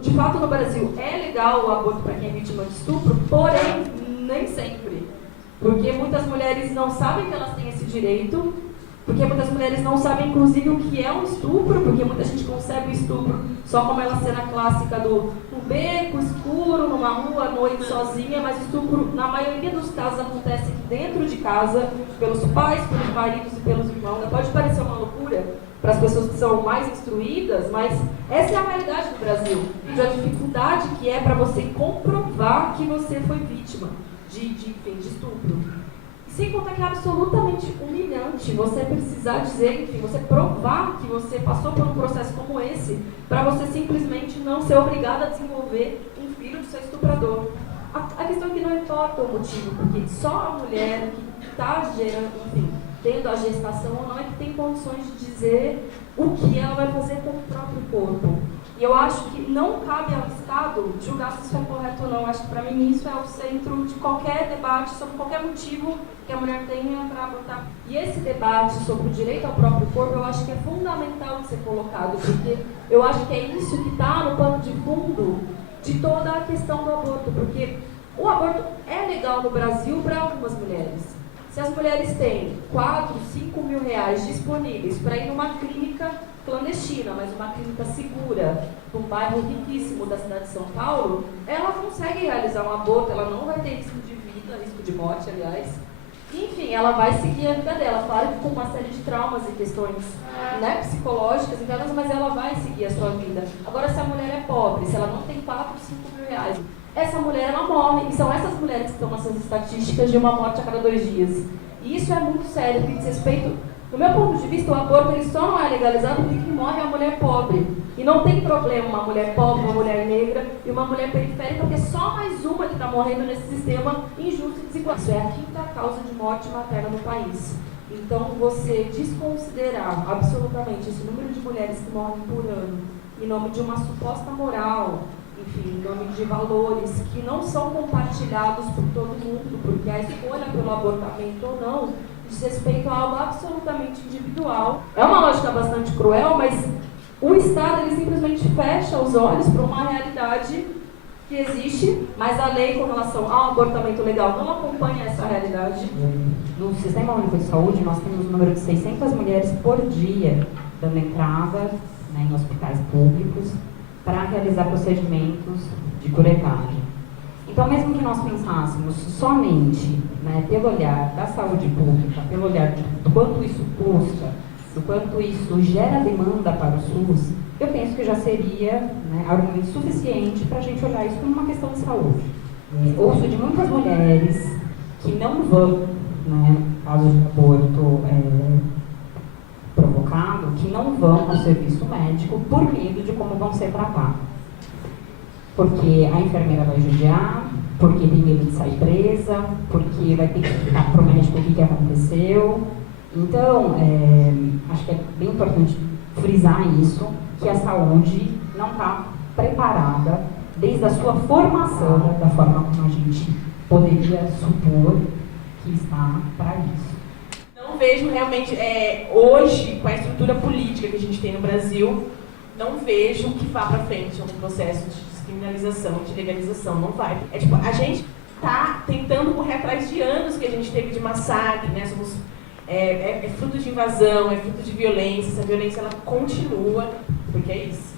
de fato, no Brasil, é legal o aborto para quem é vítima de estupro, porém, nem sempre. Porque muitas mulheres não sabem que elas têm esse direito, porque muitas mulheres não sabem, inclusive, o que é um estupro, porque muita gente concebe o estupro só como aquela cena clássica do um beco escuro, numa rua, à noite, sozinha, mas o estupro, na maioria dos casos, acontece dentro de casa, pelos pais, pelos maridos e pelos irmãos. Pode parecer uma loucura para as pessoas que são mais instruídas, mas essa é a realidade do Brasil, e a dificuldade que é para você comprovar que você foi vítima de estupro. Sem contar que é absolutamente humilhante você precisar dizer, enfim, você provar que você passou por um processo como esse, para você simplesmente não ser obrigada a desenvolver um filho do seu estuprador. A questão é que não importa o motivo, porque só a mulher que está gerando, enfim, tendo a gestação ou não, é que tem condições de dizer o que ela vai fazer com o próprio corpo. E eu acho que não cabe ao Estado julgar se isso é correto ou não. Acho que, para mim, isso é o centro de qualquer debate sobre qualquer motivo que a mulher tenha para abortar. E esse debate sobre o direito ao próprio corpo, eu acho que é fundamental de ser colocado, porque eu acho que é isso que está no pano de fundo de toda a questão do aborto. Porque o aborto é legal no Brasil para algumas mulheres. Se as mulheres têm 4, 5 mil reais disponíveis para ir numa clínica clandestina, mas uma clínica segura, num bairro riquíssimo da cidade de São Paulo, ela consegue realizar um aborto, ela não vai ter risco de vida, risco de morte, aliás. Enfim, ela vai seguir a vida dela, claro que com uma série de traumas e questões, né, psicológicas internas, mas ela vai seguir a sua vida. Agora, se a mulher é pobre, se ela não tem 4, 5 mil reais, essa mulher, ela morre, e são essas mulheres que estão nessas estatísticas de uma morte a cada 2 dias. E isso é muito sério, porque diz respeito, do meu ponto de vista, o aborto ele só não é legalizado porque quem morre é a mulher pobre. E não tem problema uma mulher pobre, uma mulher negra e uma mulher periférica, porque é só mais uma que está morrendo nesse sistema injusto e desigual. Isso é a 5ª causa de morte materna no país. Então, você desconsiderar absolutamente esse número de mulheres que morrem por ano, em nome de uma suposta moral, enfim, em nome de valores que não são compartilhados por todo mundo, porque a escolha pelo abortamento ou não diz respeito a algo absolutamente individual. É uma lógica bastante cruel, mas o Estado ele simplesmente fecha os olhos para uma realidade que existe, mas a lei com relação ao abortamento legal não acompanha essa realidade. No Sistema Único de Saúde, nós temos um número de 600 mulheres por dia dando entrada, né, em hospitais públicos para realizar procedimentos de curetagem. Então, mesmo que nós pensássemos somente, né, pelo olhar da saúde pública, pelo olhar do quanto isso custa, do quanto isso gera demanda para o SUS, eu penso que já seria, né, argumento suficiente para a gente olhar isso como uma questão de saúde. Ouço de muitas mulheres que não vão, né, caso de aborto provocado, que não vão ao serviço médico por medo de como vão ser tratadas. Porque a enfermeira vai judiar, porque tem medo de sair presa, porque vai ter que explicar para o médico o que aconteceu. Então, acho que é bem importante frisar isso, que a saúde não está preparada desde a sua formação, da forma como a gente poderia supor que está para isso. Não vejo realmente, hoje, com a estrutura política que a gente tem no Brasil, não vejo que vá para frente um processo de descriminalização, de legalização, não vai. A gente está tentando correr atrás de anos que a gente teve de massacre, né? É fruto de invasão, é fruto de violência, essa violência ela continua, porque é isso.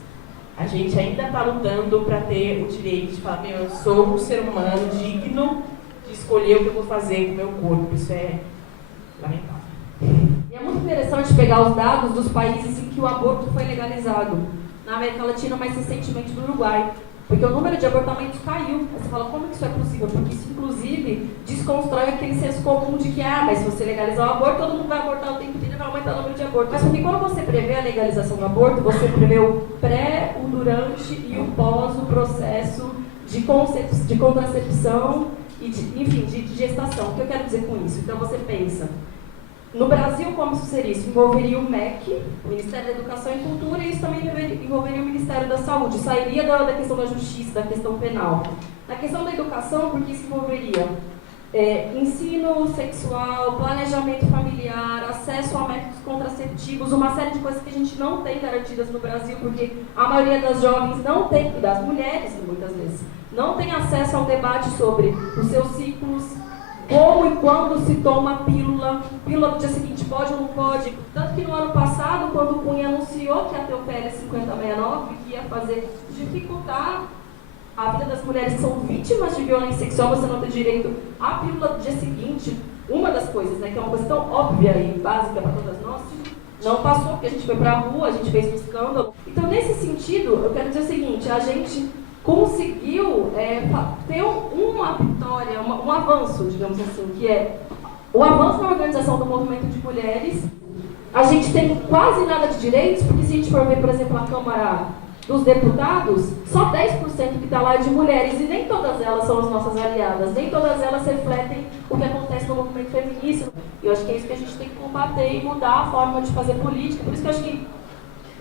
A gente ainda está lutando para ter o direito de falar, eu sou um ser humano digno de escolher o que eu vou fazer com o meu corpo, isso é lamentável. E é muito interessante pegar os dados dos países em que o aborto foi legalizado. Na América Latina, mais recentemente no Uruguai. Porque o número de abortamentos caiu. Aí você fala, como que isso é possível? Porque isso, inclusive, desconstrói aquele senso comum de que, mas se você legalizar o aborto, todo mundo vai abortar o tempo inteiro e vai aumentar o número de abortos. Mas porque quando você prevê a legalização do aborto, você prevê o pré, o durante e o pós, o processo de contracepção e, de gestação. O que eu quero dizer com isso? Então, você pensa, no Brasil, como isso seria? Isso envolveria o MEC, o Ministério da Educação e Cultura, e isso também envolveria o Ministério da Saúde. Sairia da questão da justiça, da questão penal. Na questão da educação, porque isso envolveria ensino sexual, planejamento familiar, acesso a métodos contraceptivos, contraceptivos, uma série de coisas que a gente não tem garantidas no Brasil, porque a maioria das jovens não tem, e das mulheres muitas vezes, não tem acesso ao debate sobre os seus ciclos, como e quando se toma pílula do dia seguinte pode ou não pode. Tanto que no ano passado, quando o Cunha anunciou que ia ter o PL 5069, que ia dificultar a vida das mulheres que são vítimas de violência sexual, você não ter direito à pílula do dia seguinte, uma das coisas, né, que é uma coisa tão óbvia e básica para todas nós, não passou, porque a gente foi para a rua, a gente fez um escândalo. Então, nesse sentido, eu quero dizer o seguinte, a gente conseguiu ter uma vitória, um avanço, digamos assim, que é o avanço na organização do movimento de mulheres. A gente tem quase nada de direitos, porque se a gente for ver, por exemplo, a Câmara dos Deputados, só 10% que está lá é de mulheres, e nem todas elas são as nossas aliadas, nem todas elas refletem o que acontece no movimento feminista. E eu acho que é isso que a gente tem que combater e mudar a forma de fazer política. Por isso que eu acho que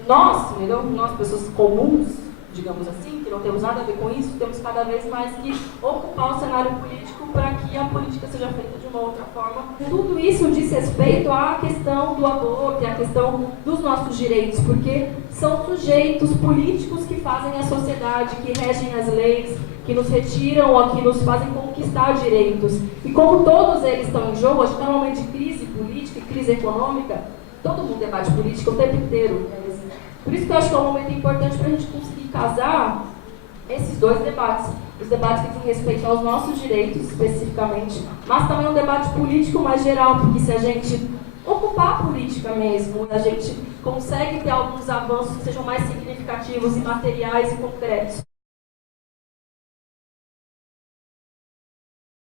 nós, pessoas comuns, digamos assim, que não temos nada a ver com isso, temos cada vez mais que ocupar o cenário político para que a política seja feita de uma outra forma. Tudo isso diz respeito à questão do aborto e à questão dos nossos direitos, porque são sujeitos políticos que fazem a sociedade, que regem as leis, que nos retiram ou que nos fazem conquistar direitos. E como todos eles estão em jogo, acho que é um momento de crise política e crise econômica, todo mundo debate política o tempo inteiro. Por isso que eu acho que é um momento importante para a gente conseguir casar esses dois debates. Os debates que dizem respeito aos nossos direitos, especificamente, mas também um debate político mais geral, porque se a gente ocupar a política mesmo, a gente consegue ter alguns avanços que sejam mais significativos e materiais e concretos.